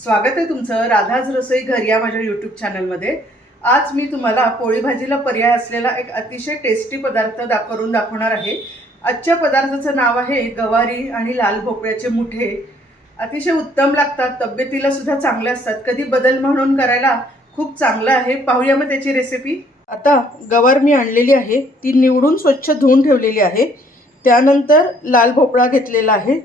स्वागत आहे तुमचं राधाज रसोई घर या माझ्या यूट्यूब चॅनलमध्ये आज मी तुम्हाला पोळी भाजीला पर्याय असलेला एक अतिशय टेस्टी पदार्थ दा करून दाखवणार आहे. आजच्या पदार्थाचं नाव आहे गवारी आणि लाल भोपळ्याचे मुठे. अतिशय उत्तम लागतात तब्येतीला सुद्धा चांगले असतात. कधी बदल म्हणून करायला खूप चांगलं आहे. पाहूया मग त्याची रेसिपी आता गवार मी आणलेली आहे. ती निवडून स्वच्छ धुवून ठेवलेली आहे. त्यानंतर लाल भोपळा घेतलेला आहे.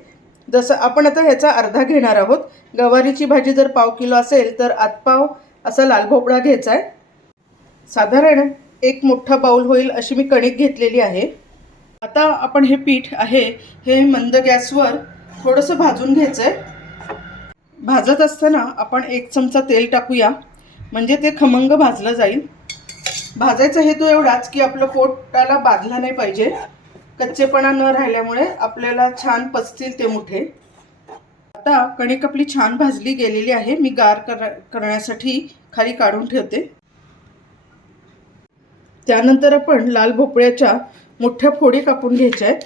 जसं आपण आता ह्याचा अर्धा घेणार आहोत. गवारीची भाजी जर पाव किलो असेल तर आतपाव असा लाल भोपळा घ्यायचा आहे साधारण एक मोठा बाऊल होईल अशी मी कणिक घेतलेली आहे. आता आपण हे पीठ आहे हे मंद गॅसवर थोडंसं भाजून घ्यायचं आहे भाजत असताना आपण एक चमचा तेल टाकूया म्हणजे ते खमंग भाजलं जाईल. भाजायचा हेतू एवढाच की आपलं पोटाला बाधला नाही पाहिजे. कच्चेपणा न राहिल्यामुळे आपल्याला छान पचतील ते मुठे. आता कणिक आपली छान भाजली गेलेली आहे. मी गार कर करण्यासाठी खाली काढून ठेवते. त्यानंतर आपण लाल भोपळ्याच्या मोठ्या फोडी कापून घ्यायच्या आहेत.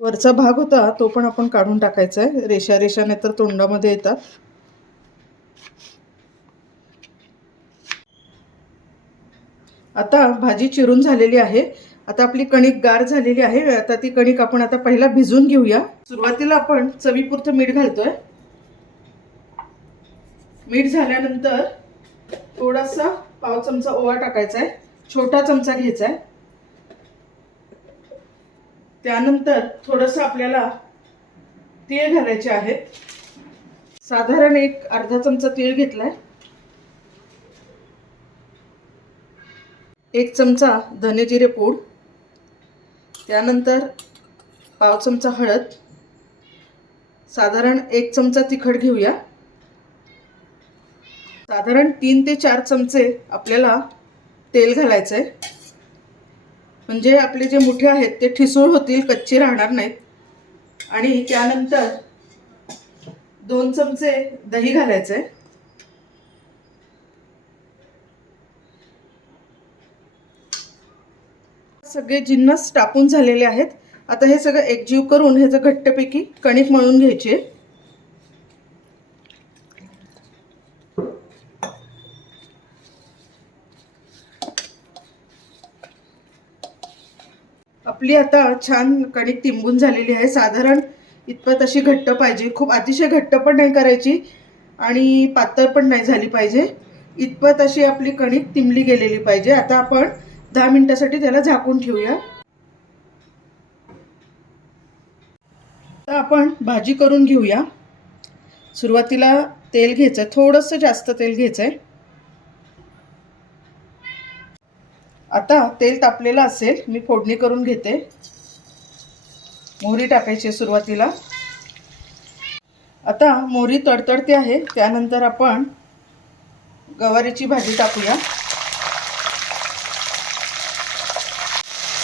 वरचा भाग होता तो पण आपण काढून टाकायचा आहे. रेषा रेषा नाही तर तोंडामध्ये येतात. आता भाजी चिरून झालेली आहे. आता आपली कणिक गार झालेली आहे. आता ती कणिक आपण आता पहिला भिजून घेऊया. सुरुवातीला आपण चवीपुरतं मीठ घालतोय. मीठ झाल्यानंतर थोडासा पाव चमचा ओवा टाकायचा आहे छोटा चमचा घ्यायचा आहे त्यानंतर थोडंसं आपल्याला तीळ घालायचे आहेत साधारण एक अर्धा चमचा तीळ घेतलाय. एक चमचा धने जिरे पूड त्यानंतर पाव चमचा हळद साधारण एक चमचा तिखट घेऊया. साधारण तीन ते चार चमचे आपल्याला तेल घालायचं आहे म्हणजे आपले जे मुठे आहेत ते ठिसूळ होतील कच्चे राहणार नाहीत. आणि त्यानंतर दोन चमचे दही घालायचं आहे सगळे जिन्नस टाकून झालेले आहेत. आता हे सगळं एकजीव करून हे जर घट्टपैकी कणिक मळून घ्यायचे आपली आता छान कणिक तिंबून झालेली आहे. साधारण इतपत अशी घट्ट पाहिजे. खूप अतिशय घट्ट पण नाही करायची आणि पातळ पण नाही झाली पाहिजे. इतपत अशी आपली कणिक तिंबली गेलेली पाहिजे. आता आपण दहा मिनिटासाठी त्याला झाकून ठेवूया. आता आपण भाजी करून घेऊया. सुरुवातीला तेल घ्यायचं आहे थोडंसं जास्त तेल घ्यायचं आहे आता तेल तापलेलं असेल मी फोडणी करून घेते. मोहरी टाकायची आहे सुरुवातीला. आता मोहरी तडतडते आहे त्यानंतर आपण गवारीची भाजी टाकूया.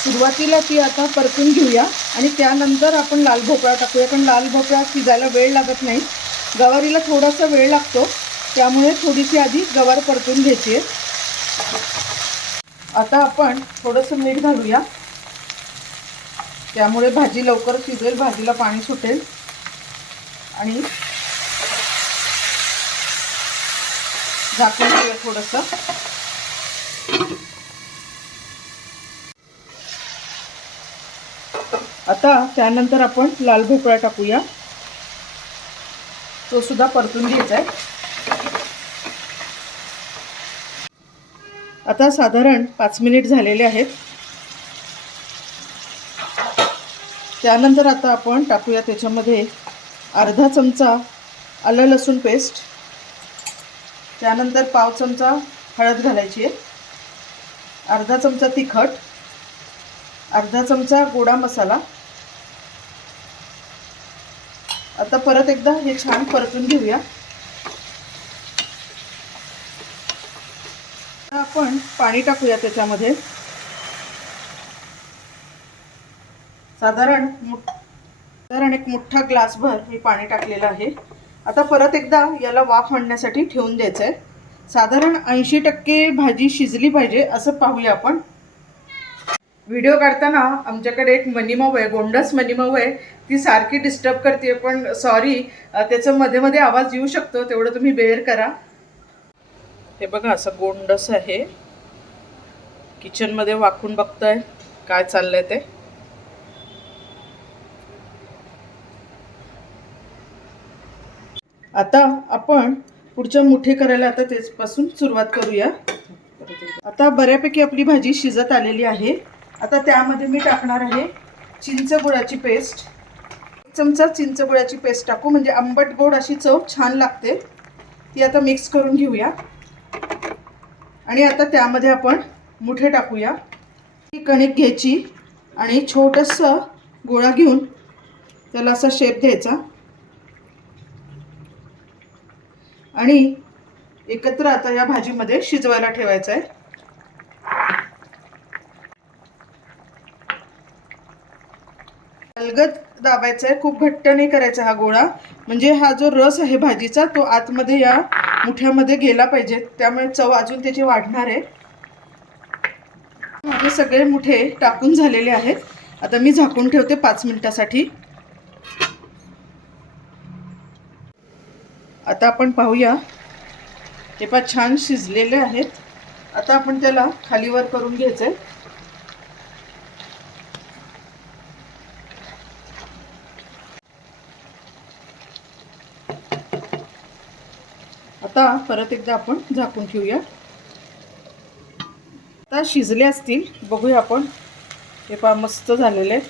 सुरुवातीला ती आता परतून घेऊया आणि त्यानंतर आपण लाल भोपळा टाकूया कारण लाल भोपळा शिजायला वेळ लागत नाही. गवारीला थोडासा वेळ लागतो त्यामुळे थोडीशी आधी गवार परतून घ्यायची आहे. आता आपण थोडंसं मीठ घालूया. त्यामुळे भाजी लवकर शिजेल भाजीला पाणी सुटेल. आणि झाकून घेऊया थोडंसं. आता त्यानंतर आपण लाल भोपळा टाकूया. तो सुद्धा परतून घ्यायचा आहे. आता साधारण पाच मिनिट झालेले आहेत. त्यानंतर आता आपण टाकूया त्याच्यामध्ये अर्धा चमचा आलं लसूण पेस्ट. त्यानंतर पाव चमचा हळद घालायची आहे. अर्धा चमचा तिखट. अर्धा चमचा गोडा मसाला. आता परत एकदा हे छान परतून घेऊया. आता आपण पाणी टाकूया त्याच्यामध्ये. साधारण साधारण एक मोठा ग्लासभर मी पाणी टाकलेलं आहे. आता परत एकदा याला वाफ आणण्यासाठी ठेवून द्यायचं आहे साधारण ऐंशी टक्के भाजी शिजली पाहिजे असं पाहूया आपण. व्हिडिओ काढताना आमच्याकडे एक मनीमाऊ आहे गोंडस मनीमाऊ आहे ती सारखी डिस्टर्ब करते पण सॉरी त्याचं मध्ये मध्ये आवाज येऊ शकतो तेवढं तुम्ही बेअर करा. हे बघा असं गोंडस आहे. किचनमध्ये वाकून बघताय काय चाललंय ते. आता आपण पुढच्या मुठे करायला आता तेचपासून सुरुवात करूया. आता बऱ्यापैकी आपली भाजी शिजत आलेली आहे. आता त्यामध्ये मी टाकणार आहे चिंचगुळाची पेस्ट. एक चमचा चिंचगुळाची पेस्ट टाकू म्हणजे आंबट गोड अशी चव छान लागते. ती आता मिक्स करून घेऊया. आणि आता त्यामध्ये आपण मुठे टाकूया. ही कणिक घ्यायची आणि छोटंसं गोळा घेऊन त्याला असा शेप द्यायचा. आणि एकत्र आता या भाजीमध्ये शिजवायला ठेवायचं आहे अलगद दाबायचा आहे खूप घट्ट नाही करायचा हा गोळा. म्हणजे हा जो रस आहे भाजीचा तो आतमध्ये या मुठ्यामध्ये गेला पाहिजे. त्यामुळे चव अजून त्याची वाढणार आहे. माझे सगळे मुठे टाकून झालेले आहेत. आता मी झाकून ठेवते पाच मिनिटासाठी. आता आपण पाहूया. ते पा छान शिजलेले आहेत. आता आपण त्याला खालीवर करून घ्यायचं आहे आता परत एकदा आपण झाकून ठेवूया. आता शिजले असतील बघूया आपण. हे पा मस्त झालेले आहेत.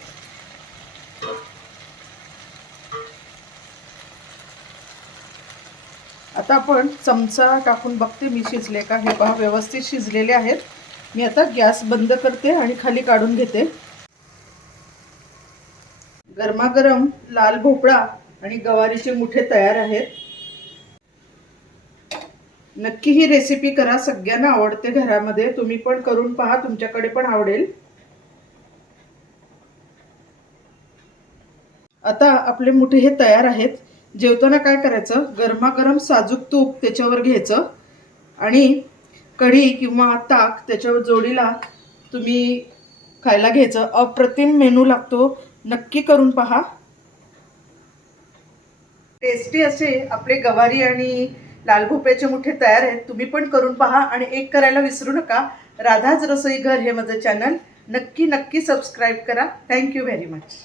आता आपण चमचा टाकून बघते मी शिजले का? हे पहा व्यवस्थित शिजलेले आहेत. मी आता गॅस बंद करते आणि खाली काढून घेते. गरमागरम लाल भोपळा आणि गवारीचे मुठे तयार आहेत. नक्की ही रेसिपी करा. सगळ्यांना आवडते घरामध्ये. तुम्ही पण करून पहा. तुमच्याकडे पण आवडेल. आता आपले मुठे हे तयार आहेत. जेवताना काय करायचं? गरमागरम साजूक तूप त्याच्यावर घ्यायचं. आणि कढी किंवा ताक त्याच्यावर जोडीला तुम्ही खायला घ्यायचं. अप्रतिम मेनू लागतो. नक्की करून पहा. टेस्टी असे आपले गवारी आणि लाल भोपळ्याचे मुठे तयार आहेत. तुम्ही पण करून पहा आणि एक करायला विसरू नका. राधाच रसोई घर हे माझं चॅनल नक्की नक्की सबस्क्राईब करा. Thank you very much